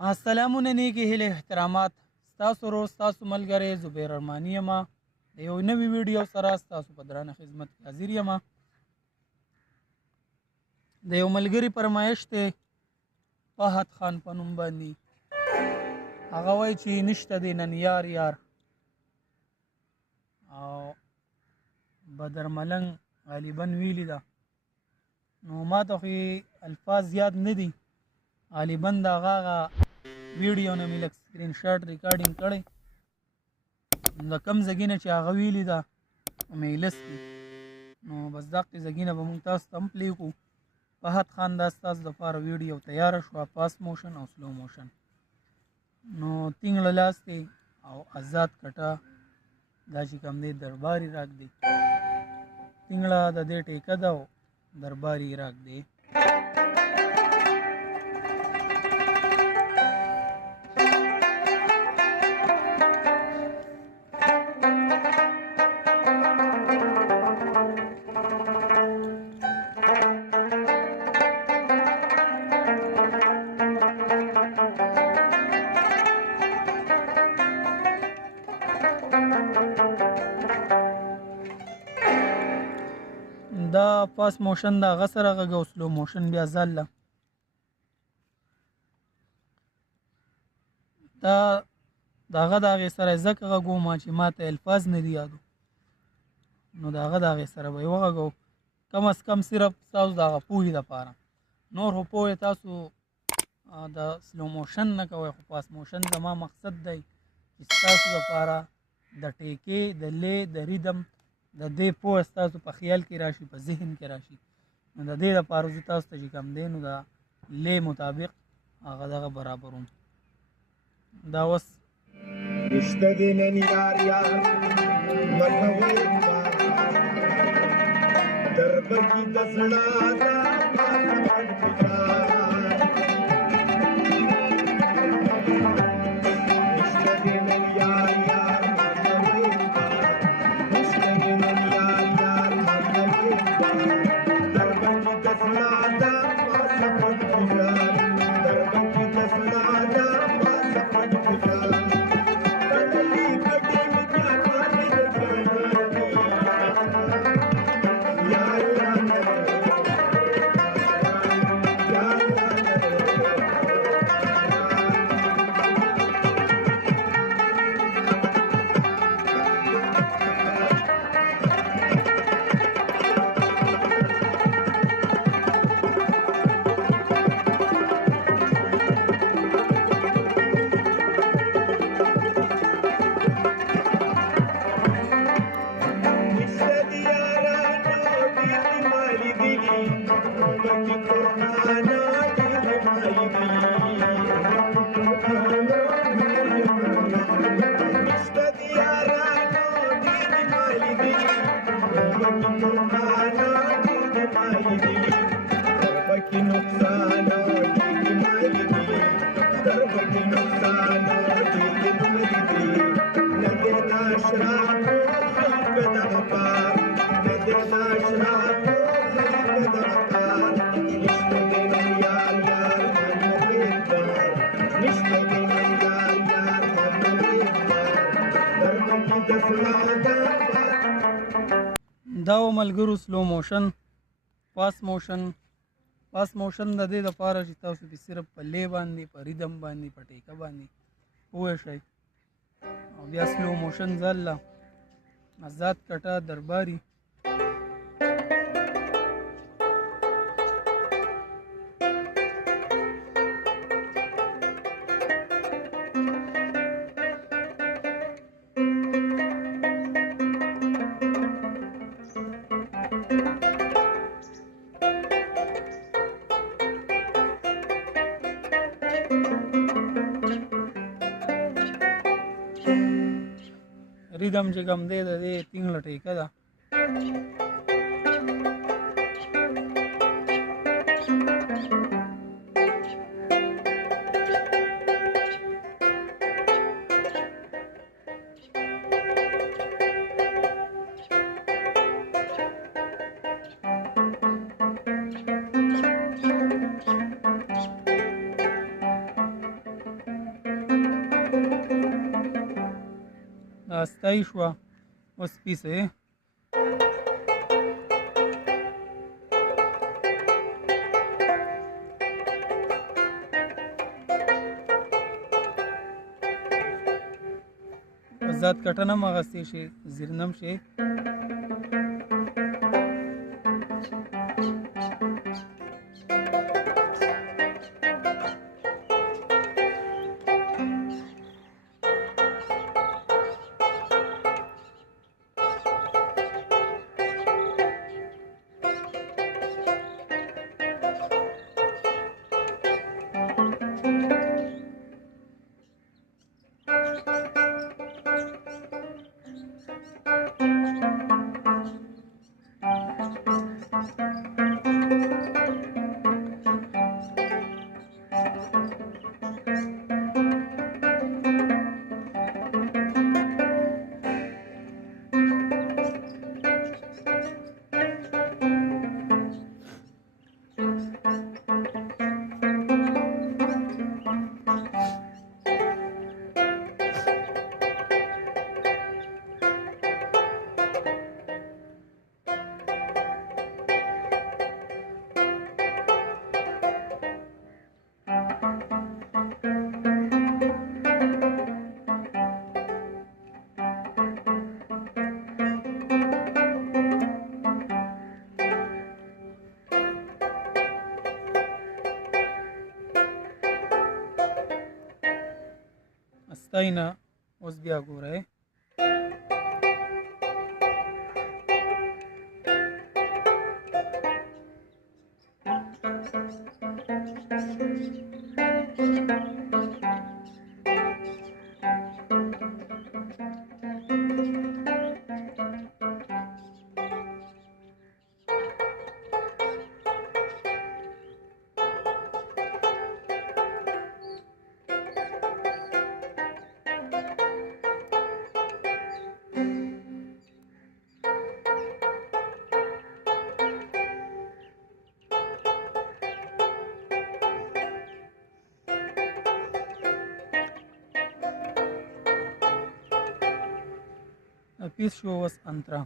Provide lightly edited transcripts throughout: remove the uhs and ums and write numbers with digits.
السلامونه نیکی هیله احترامات ستاسو ورو ستاسو ملګری زبیر ارمانی یم د یو نوي ویډیو سره ستاسو په درانه خدمت کې حاضر یم د یو ملګري فرمایش دی فهد خان په نوم باندې هغه وایي چې نشته دی نن یار او بدر ملنګ غالبا ویلي ده نو ما ته خو الفاظ یاد نه دي غالبا د هغه ویډیو نه مې لږ سکرین شاټ ریکارډینګ کړی د کم ځای نه چې هغه ویلي ده مې لس کړي نو بس دغې ځای نه به موږ تاسو ته هم پلی کړو فهد خان دا ستاسو دپاره ویډیو تیاره شوه فاست موشن او سلو موشن نو تینګړه لاس دی او آزاد کټه دا چې کوم دی درباري راګ دی تینګړه د دې ټیکه ده او درباري راګ دی دا فاست موشن دا غسر غږ او سلو موشن بیا ځله دا داغه د هغې سره ځکه غږوم چې ما ته الفاظ نه دي یادو نو داغه د هغې سره به یې وغږو کم از کم صرف ستاسو د هغه پوهې دپاره نور خو پوهې تاسو د سلو موشن نه کوئ خو فاست موشن زما مقصد دی چې ستاسو دپاره د ټیکې د لې د ریدم د دې پوهه ستاسو په خیال کې راشي په ذهن کې راشي نو د دې دپاره زه تاسو ته چې کوم دی نو د لې مطابق هغه دغه برابروم دا اوس رشته دې نن یار مته وایما دربګي د زړه دا پاک رشته دې نن یار مته وایما رشته دې نن یار مته وایما دربګي د زړه دا پاک دربګي د زړه دا پاک دا ملګرو سلو موشن فاست موشن د دې لپاره چې تاسو په صرف په لې باندې په ریدم باندې په ټیکه باندې پوه شئ او بیا سلو موشن ځله آزاد کټه درباري ریدم چې کوم دی د دې تینګړه ټیکه ده استای شوه اوس پیسې ذات کټنه هم اغستې شي زیرنم شي استای نه اوس بیا ګورئ پیس شو اوس انترا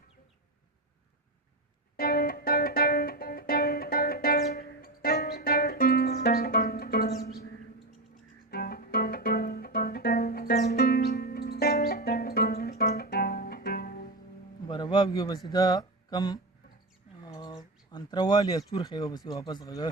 برباب یو بس دا کم انترا والی چور خیو بس واپس غږه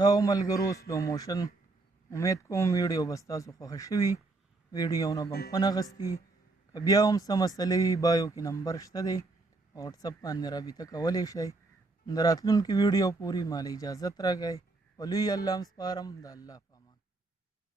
دا ملګرو سلو موشن امید کوم ویډیو به ستاسو خوښه شوي ویډیو نه به م خوند اخیستي که بیا هم څه مسلې وي بایو کې نمبر شته دی واټسپ باندې رابطه کولی شئ د راتلونکي ویډیو پورې ماله اجازت راکئ په لوی الله م سپارم د الله په